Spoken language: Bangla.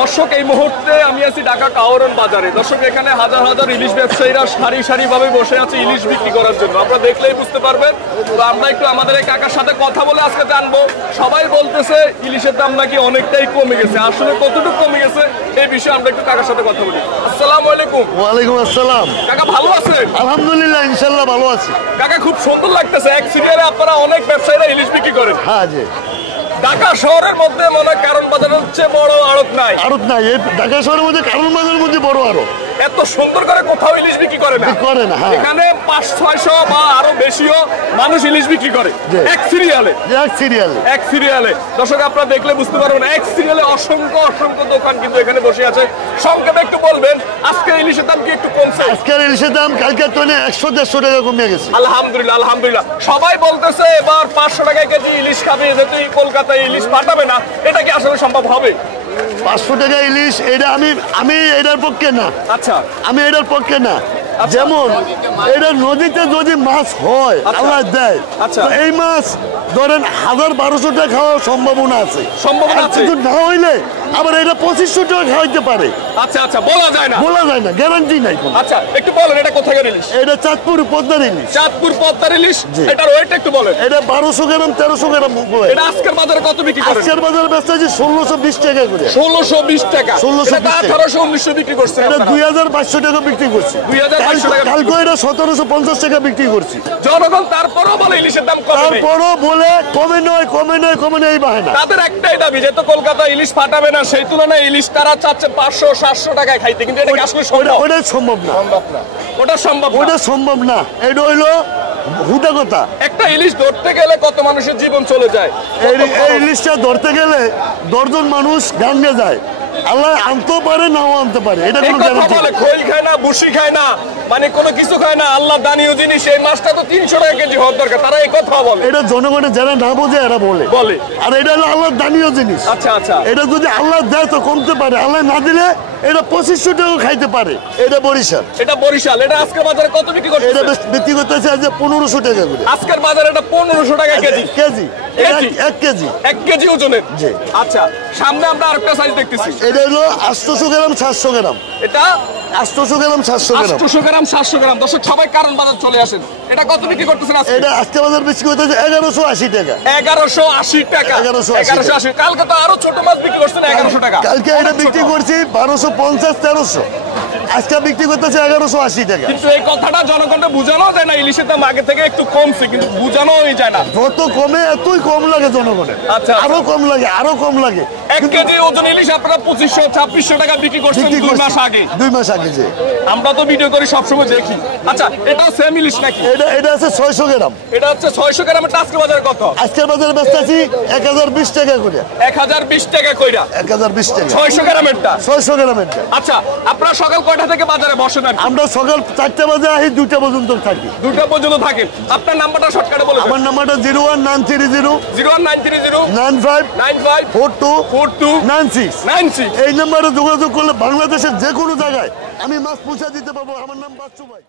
দর্শক এই মুহূর্তে আমি আছি ঢাকা কাওরান বাজারে। দর্শক এখানে হাজার হাজার ইলিশ ব্যবসায়ীরা সারি সারি ভাবে বসে আছে ইলিশ বিক্রি করার জন্য। আপনারা দেখলেই বুঝতে পারবেন। তো আমরা একটু আমাদের এই কাকার সাথে কথা বলে আজকে জানবো। সবাই বলতেছে ইলিশের দাম নাকি অনেকটাই কমে গেছে, আসলে কতটুকু কমে গেছে এই বিষয়ে আমরা একটু কাকার সাথে কথা বলি। আসসালামু আলাইকুম। ওয়ালাইকুম আসসালাম। কাকা ভালো আছেন? আলহামদুলিল্লাহ, ইনশাআল্লাহ ভালো আছি। কাকা খুব সুন্দর লাগতেছে, এক সিরিয়ালে আপনারা অনেক ব্যবসায়ীরা ইলিশ বিক্রি করেন। হ্যাঁ জি। ঢাকা শহরের মধ্যে মনে হয় কারণ বাজারের চেয়ে বড় আড়ত নাই। আড়ত নাই, এই ঢাকা শহরের মধ্যে কারণ বাজারের মধ্যে বড় আড়ত। এত সুন্দর করে কোথাও ইলিশ বিক্রি করে না। করে না, হ্যাঁ। এখানে 500-600 বা আরো বেশিও মানুষ ইলিশ বিক্রি করে এক সিরিয়ালে। এক সিরিয়ালে দর্শক আপনারা দেখলে বুঝতে পারবেন, এক সিরিয়ালে অসংখ্য অসংখ্য দোকান কিন্তু এখানে বসে আছে। সংক্ষেপে একটু বলবেন আজকে ইলিশের দাম কি একটু কমছে? আজকের ইলিশের দাম কালকের তুলনায় 100-150 টাকা কমে গেছে। আলহামদুলিল্লাহ আলহামদুলিল্লাহ। সবাই বলতেছে এবার 500 টাকায় কেজি ইলিশ খাবে, যেহেতু কলকাতায় ইলিশ পাঠাবে না, এটা কি আসলে সম্ভব হবে? 500 টাকা ইলিশ, এটা আমি এটার পক্ষে না। আচ্ছা, আমি এটার পক্ষে না। যেমন এটা নদীতে যদি মাছ হয়, আল্লাহ দেয়, তো এই মাছ ধরেন 1000-1200 টাকা খাওয়ার সম্ভাবনা আছে। না হইলে আবার এটা 2500 টাকা খাওয়াইতে পারে। আচ্ছা আচ্ছা, বলা যায় না, গ্যারান্টি নাই। আচ্ছা একটু বলেন এটা কোথাকার ইলিশ? এটা চাঁদপুর পদ্মার ইলিশ। চাঁদপুর পদ্মার ইলিশ। এটার ওয়েট একটু বলেন। এটা 1200 গ্রাম 1300 গ্রাম। এটা আজকের বাজারে কত বিক্রি করেন? আজকের বাজারে বেচতে আছে 1620 টাকা করে। 1620 টাকা। 1800-1900 বিক্রি করছে। এটা 2500 টাকা বিক্রি করছে। 2500 টাকা। কালকে এটা 1750 টাকা বিক্রি করছি। জনগণ তারপরও বলে ইলিশের দাম কমে। তারপরও বলে কমে নয় এই বাহানা। তাদের একটাই দাবি, যেহেতু কলকাতা ইলিশ পাঠাবে না, সেই তুলনায় ইলিশ তারা চাচ্ছে 500-700 টাকায় খাইতে, কিন্তু এটা আসলে ওটা সম্ভব না। ওটা সম্ভব না। এটা হইলো হুটা কথা। একটা ইলিশ ধরতে গেলে কত মানুষের জীবন চলে যায়? এই ইলিশটা ধরতে গেলে 10 জন মানুষ গাঙ্গে যায়। আল্লাহ আনতেও পারে, নাও আনতে পারে। এটা কোনো গ্যারান্টি না। খৈল খায় না, বুসি খায় না, মানে কোনো কিছু খায় না, আল্লাহ দানীয় জিনিস। এই মাছটা তো 300 টাকা কেজি হওয়ার দরকার, তারা এই কথা বলে। এটা জনগণের যারা না বোঝে এরা বলে। আর এটা হলো আল্লাহ দানীয় জিনিস। আচ্ছা আচ্ছা, এটা যদি আল্লাহ দেয় তো কমতে পারে, আল্লাহ না দিলে এটা 2500 টাকা খাইতে পারে। এটা বরিশাল। এটা আজকের বাজারে কত বিক্রি করছে? এটা বিক্রি করতেছে আজ 1500 টাকা করে। আজকের বাজারে এটা 1500 টাকা কেজি। এক কেজি ওজনের। জি। আচ্ছা, সামনে আমরা আরেকটা সাইজ দেখতেছি। এটা হলো 800 গ্রাম 700 গ্রাম। এটা 800 গ্রাম 700 গ্রাম। 800 গ্রাম 700 গ্রাম। দর্শক সবাই কারণ বাজার চলে আসেন। এটা কত বিক্রি করতেছেন আজকে? এটা আজকে বাজার বিক্রি করতেছে 1180 টাকা। 1180 টাকা। 1180। কালকে তো আরো ছোট মাছ বিক্রি করছেন 1100 টাকা। কালকে এটা বিক্রি করছি 1250-1300। আজকে বিক্রি করতেছে 1180 টাকা। কিন্তু এই কথাটা জনগণকে বোঝানো যায় না, ইলিশের দাম আগে থেকে একটু কমছে, কিন্তু বোঝানোই যায় না। যত কমে এতই কম লাগে জনগণের। আচ্ছা, আরো কম লাগে। 1 কেজি ওজন ইলিশ আপনারা 2500-2600 টাকা বিক্রি করছেন 2 মাস আগে। 2 মাস আগে যে আমরা তো ভিডিও করি সবসময় দেখি। আচ্ছা, এটাও সেম ইলিশ নাকি? এটা আছে 600 গ্রাম। এটা হচ্ছে 600 গ্রামের। আজকের বাজারে কত? আজকের বাজারে বেচতে আছি 1020 টাকা করে। 1020 টাকা কইরা। 1020 টাকা 600 গ্রামেরটা। 600 গ্রামেরটা। আচ্ছা, আপনারা সকাল কয়টা থেকে বাজারে বসেন? আমরা সকাল 4টা বাজে আহি, 2টা পর্যন্ত থাকি। 2টা পর্যন্ত থাকেন। আপনার নাম্বারটা শর্টকাটে বলুন। আমার নাম্বারটা 01930 95 42 96। এই নাম্বারে যোগাযোগ করলে বাংলাদেশের যে কোনো জায়গায় আমি মাছ পৌঁছে দিতে পারবো। আমার নাম বাচ্চু ভাই।